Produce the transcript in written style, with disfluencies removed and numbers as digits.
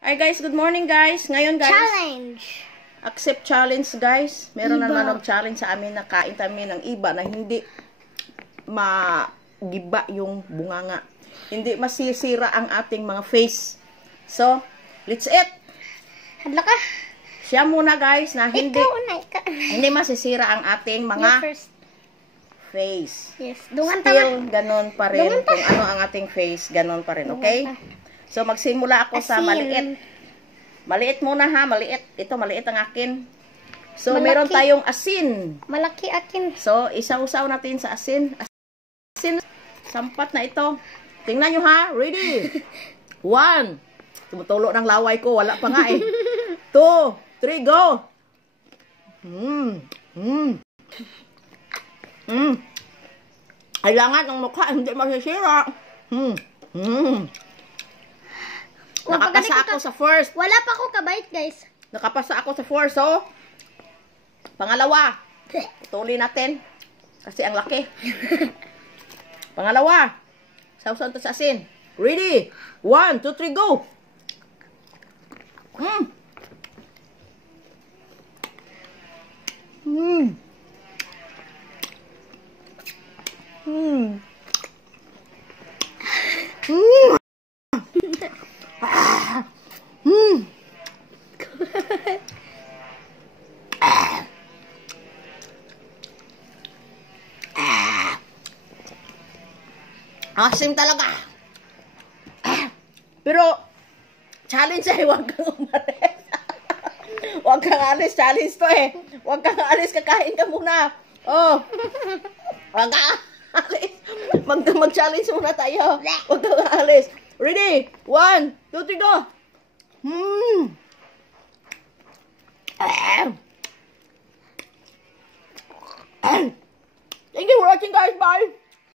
Hi guys, good morning guys. Ngayon guys, Challenge. accept challenge guys. Meron na naman challenge sa amin na kain kami ng iba na hindi magiba yung bunganga. Hindi masisira ang ating mga face. So, let's eat. Hadla ka. Siya muna guys na hindi Ikaw. hindi masisira ang ating mga face. Yes. Dungan Still, ganon pa rin. Dungan ta. Kung ano ang ating face, ganon pa rin. Okay? So, magsimula ako sa maliit. Maliit muna ha, maliit. Ito, maliit ang akin. So, Malaki. meron tayong asin. Malaki akin. So, isaw-saw natin sa asin. Asin, sampat na ito. Tingnan nyo ha, ready? 1. Tumutulo ng laway ko, wala pa nga eh. 2, 3, go! Kailangan ang mukha, hindi masisira. Nakapasa ako sa first. Wala pa ako kabait, guys. Nakapasa ako sa first, so. Pangalawa. Tuloy natin. Kasi ang laki. Pangalawa. Sausaw to sa asin. Ready? 1, 2, 3, go! Asim talaga. Pero, challenge ay huwag kang umalis. Huwag kang alis. Challenge to eh. Huwag kang alis. Kakain ka muna. Oh. Huwag kang alis. Mag-challenge muna tayo. Huwag kang alis. Ready? 1, 2, 3, go. Thank you for watching guys. Bye.